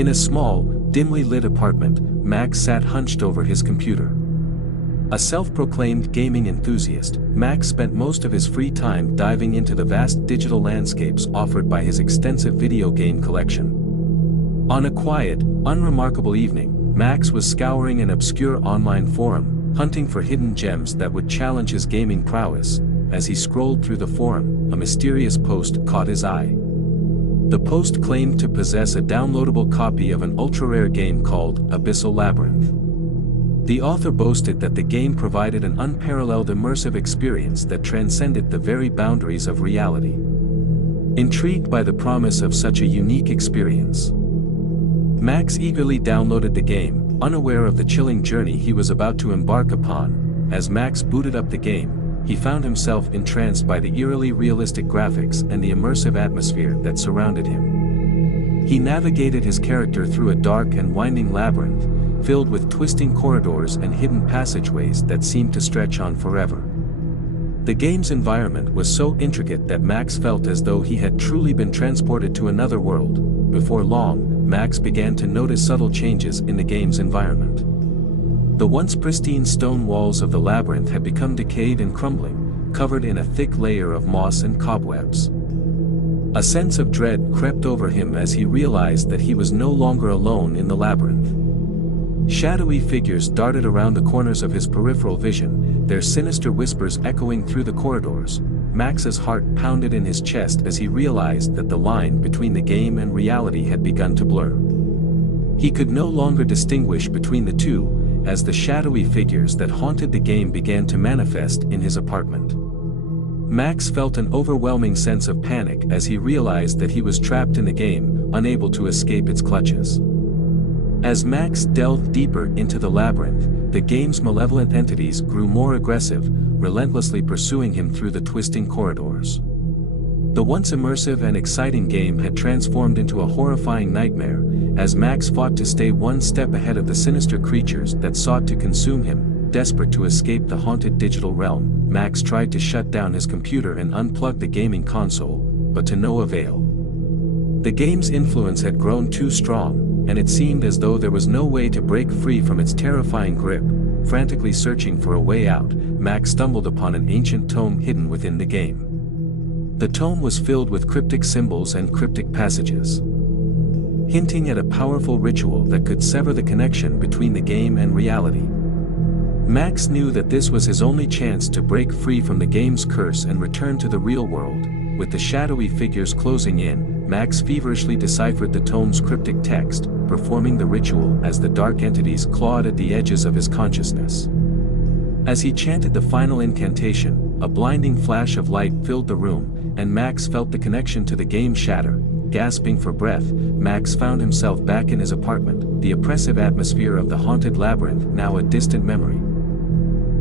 In a small, dimly lit apartment, Max sat hunched over his computer. A self-proclaimed gaming enthusiast, Max spent most of his free time diving into the vast digital landscapes offered by his extensive video game collection. On a quiet, unremarkable evening, Max was scouring an obscure online forum, hunting for hidden gems that would challenge his gaming prowess. As he scrolled through the forum, a mysterious post caught his eye. The post claimed to possess a downloadable copy of an ultra-rare game called Abyssal Labyrinth. The author boasted that the game provided an unparalleled immersive experience that transcended the very boundaries of reality. Intrigued by the promise of such a unique experience, Max eagerly downloaded the game, unaware of the chilling journey he was about to embark upon. As Max booted up the game, he found himself entranced by the eerily realistic graphics and the immersive atmosphere that surrounded him. He navigated his character through a dark and winding labyrinth, filled with twisting corridors and hidden passageways that seemed to stretch on forever. The game's environment was so intricate that Max felt as though he had truly been transported to another world. Before long, Max began to notice subtle changes in the game's environment. The once pristine stone walls of the labyrinth had become decayed and crumbling, covered in a thick layer of moss and cobwebs. A sense of dread crept over him as he realized that he was no longer alone in the labyrinth. Shadowy figures darted around the corners of his peripheral vision, their sinister whispers echoing through the corridors. Max's heart pounded in his chest as he realized that the line between the game and reality had begun to blur. He could no longer distinguish between the two, as the shadowy figures that haunted the game began to manifest in his apartment. Max felt an overwhelming sense of panic as he realized that he was trapped in the game, unable to escape its clutches. As Max delved deeper into the labyrinth, the game's malevolent entities grew more aggressive, relentlessly pursuing him through the twisting corridors. The once immersive and exciting game had transformed into a horrifying nightmare, as Max fought to stay one step ahead of the sinister creatures that sought to consume him. Desperate to escape the haunted digital realm, Max tried to shut down his computer and unplug the gaming console, but to no avail. The game's influence had grown too strong, and it seemed as though there was no way to break free from its terrifying grip. Frantically searching for a way out, Max stumbled upon an ancient tome hidden within the game. The tome was filled with cryptic symbols and cryptic passages, hinting at a powerful ritual that could sever the connection between the game and reality. Max knew that this was his only chance to break free from the game's curse and return to the real world. With the shadowy figures closing in, Max feverishly deciphered the tome's cryptic text, performing the ritual as the dark entities clawed at the edges of his consciousness. As he chanted the final incantation, a blinding flash of light filled the room, and Max felt the connection to the game shatter. Gasping for breath, Max found himself back in his apartment, the oppressive atmosphere of the haunted labyrinth now a distant memory.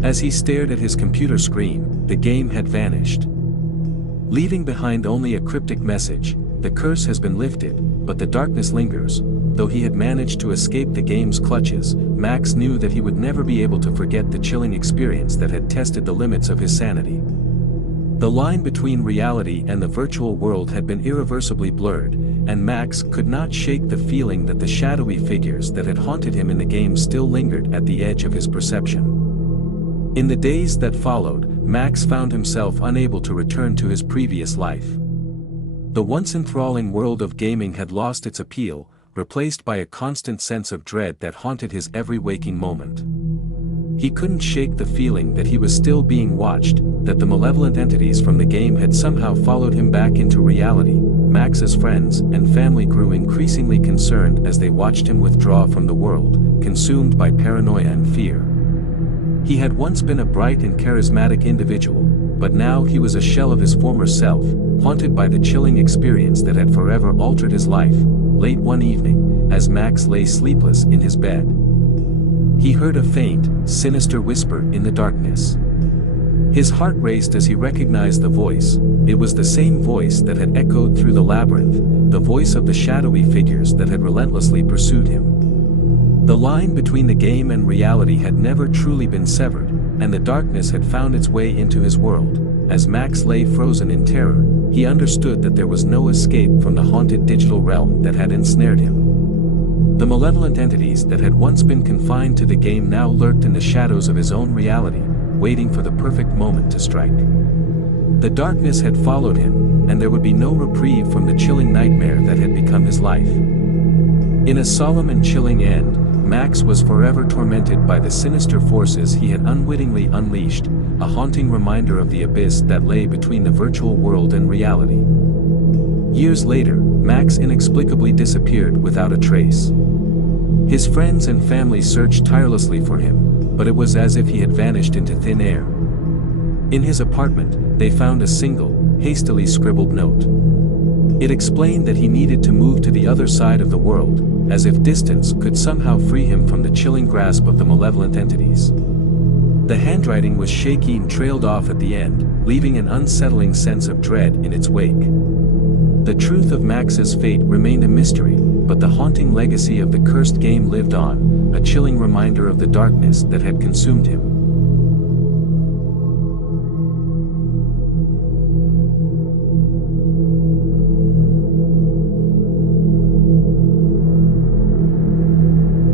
As he stared at his computer screen, the game had vanished, leaving behind only a cryptic message. The curse has been lifted, but the darkness lingers. Though he had managed to escape the game's clutches, Max knew that he would never be able to forget the chilling experience that had tested the limits of his sanity. The line between reality and the virtual world had been irreversibly blurred, and Max could not shake the feeling that the shadowy figures that had haunted him in the game still lingered at the edge of his perception. In the days that followed, Max found himself unable to return to his previous life. The once enthralling world of gaming had lost its appeal, replaced by a constant sense of dread that haunted his every waking moment. He couldn't shake the feeling that he was still being watched, that the malevolent entities from the game had somehow followed him back into reality. Max's friends and family grew increasingly concerned as they watched him withdraw from the world, consumed by paranoia and fear. He had once been a bright and charismatic individual, but now he was a shell of his former self, haunted by the chilling experience that had forever altered his life. Late one evening, as Max lay sleepless in his bed, he heard a faint, sinister whisper in the darkness. His heart raced as he recognized the voice. It was the same voice that had echoed through the labyrinth, the voice of the shadowy figures that had relentlessly pursued him. The line between the game and reality had never truly been severed, and the darkness had found its way into his world. As Max lay frozen in terror, he understood that there was no escape from the haunted digital realm that had ensnared him. The malevolent entities that had once been confined to the game now lurked in the shadows of his own reality, waiting for the perfect moment to strike. The darkness had followed him, and there would be no reprieve from the chilling nightmare that had become his life. In a solemn and chilling end, Max was forever tormented by the sinister forces he had unwittingly unleashed, a haunting reminder of the abyss that lay between the virtual world and reality. Years later, Max inexplicably disappeared without a trace. His friends and family searched tirelessly for him, but it was as if he had vanished into thin air. In his apartment, they found a single, hastily scribbled note. It explained that he needed to move to the other side of the world, as if distance could somehow free him from the chilling grasp of the malevolent entities. The handwriting was shaky and trailed off at the end, leaving an unsettling sense of dread in its wake. The truth of Max's fate remained a mystery, but the haunting legacy of the cursed game lived on, a chilling reminder of the darkness that had consumed him.